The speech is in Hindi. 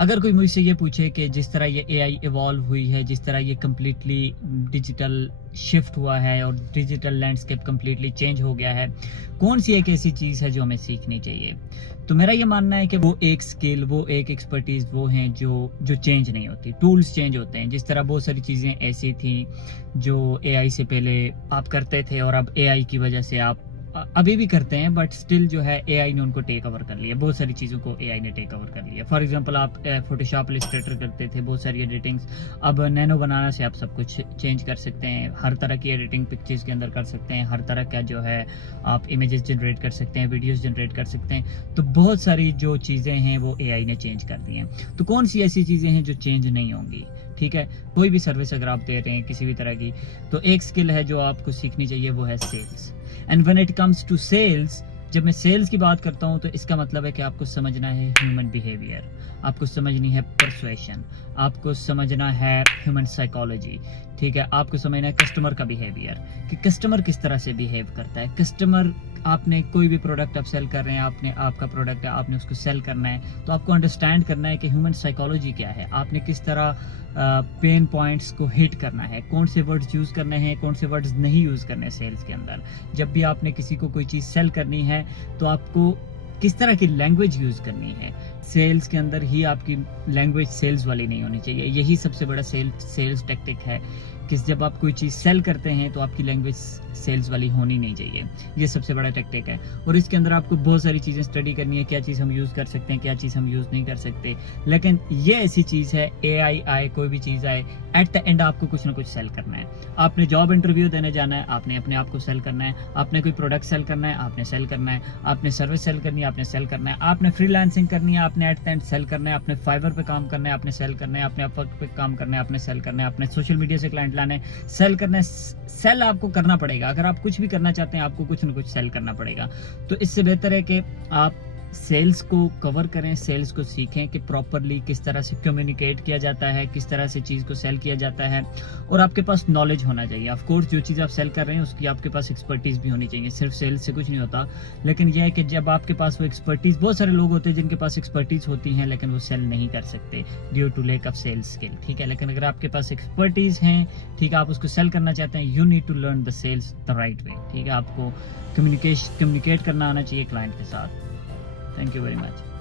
अगर कोई मुझसे ये पूछे कि जिस तरह ये एआई इवॉल्व हुई है, जिस तरह ये कम्प्लीटली डिजिटल शिफ्ट हुआ है और डिजिटल लैंडस्केप कम्प्लीटली चेंज हो गया है, कौन सी एक ऐसी चीज़ है जो हमें सीखनी चाहिए? तो मेरा ये मानना है कि वो एक स्किल, वो एक एक्सपर्टीज़ वो हैं जो चेंज नहीं होती। टूल्स चेंज होते हैं। जिस तरह बहुत सारी चीज़ें ऐसी थी जो एआई से पहले आप करते थे और अब एआई की वजह से आप अभी भी करते हैं, बट स्टिल जो है एआई ने उनको टेक ओवर कर लिया। बहुत सारी चीज़ों को एआई ने टेक ओवर कर लिया। फॉर एग्जांपल आप फोटोशॉप, इलस्ट्रेटर करते थे, बहुत सारी एडिटिंग्स। अब नैनो बनाना से आप सब कुछ चेंज कर सकते हैं। हर तरह की एडिटिंग पिक्चर्स के अंदर कर सकते हैं। हर तरह का जो है आप इमेजेस जनरेट कर सकते हैं, वीडियोस जनरेट कर सकते हैं। तो बहुत सारी जो चीज़ें हैं वो एआई ने चेंज कर दी हैं। तो कौन सी ऐसी चीज़ें हैं जो चेंज नहीं होंगी? ठीक है, कोई भी सर्विस अगर आप दे रहे हैं किसी भी तरह की, तो एक स्किल है जो आपको सीखनी चाहिए, वो है sales. And when it comes to sales, जब मैं सेल्स की बात करता हूं तो इसका मतलब है कि आपको समझना है ह्यूमन बिहेवियर, आपको समझनी है परसुएशन, आपको समझना है ह्यूमन साइकोलॉजी। ठीक है, आपको समझना है कस्टमर का बिहेवियर, कि कस्टमर किस तरह से बिहेव करता है। कस्टमर, आपने कोई भी प्रोडक्ट आप सेल कर रहे हैं, आपने आपका प्रोडक्ट है, आपने उसको सेल करना है, तो आपको अंडरस्टैंड करना है कि ह्यूमन साइकोलॉजी क्या है, आपने किस तरह पेन पॉइंट्स को हिट करना है, कौन से वर्ड्स यूज़ करने हैं, कौन से वर्ड्स नहीं यूज़ करने हैं सेल्स के अंदर। जब भी आपने किसी को कोई चीज़ सेल करनी है तो आपको किस तरह की लैंग्वेज यूज़ करनी है। सेल्स के अंदर ही आपकी लैंग्वेज सेल्स वाली नहीं होनी चाहिए। यही सबसे बड़ा सेल्स टैक्टिक है कि जब आप कोई चीज़ सेल करते हैं तो आपकी लैंग्वेज सेल्स वाली होनी नहीं चाहिए। ये सबसे बड़ा टैक्टिक है। और इसके अंदर आपको बहुत सारी चीज़ें स्टडी करनी है, क्या चीज़ हम यूज़ कर सकते हैं, क्या चीज़ हम यूज़ नहीं कर सकते। लेकिन ये ऐसी चीज़ है, एआई आए, कोई भी चीज़ आए, एट द एंड आपको कुछ ना कुछ सेल करना है। आपने जॉब इंटरव्यू देने जाना है, आपने अपने आप को सेल करना है। आपने कोई प्रोडक्ट सेल करना है, आपने सेल करना है। आपने सर्विस सेल करनी है, आपने सेल करना है। आपने फ्रीलांसिंग करनी है, आपने एट द एंड सेल करना है। आपने फाइवर पे काम करना है, आपने सेल करना है। आपने अपवर्क पे काम करना है, आपने सेल करना है। आपने सोशल मीडिया से क्लाइंट लाने, सेल करना है। सेल आपको करना पड़ेगा। अगर आप कुछ भी करना चाहते हैं, आपको कुछ ना कुछ सेल करना पड़ेगा। तो इससे बेहतर है कि आप सेल्स को कवर करें, सेल्स को सीखें कि प्रॉपरली किस तरह से कम्युनिकेट किया जाता है, किस तरह से चीज़ को सेल किया जाता है। और आपके पास नॉलेज होना चाहिए। ऑफ कोर्स जो चीज़ आप सेल कर रहे हैं उसकी आपके पास एक्सपर्टीज़ भी होनी चाहिए। सिर्फ सेल्स से कुछ नहीं होता। लेकिन यह है कि जब आपके पास वो एक्सपर्टीज़, बहुत सारे लोग होते हैं जिनके पास एक्सपर्टीज़ होती हैं लेकिन वो सेल नहीं कर सकते due to lack of sales skill. ठीक है, लेकिन अगर आपके पास एक्सपर्टीज़ हैं, ठीक है, आप उसको सेल करना चाहते हैं, you need to learn the sales the right way. ठीक है, आपको कम्युनिकेट करना आना चाहिए क्लाइंट के साथ। Thank you very much.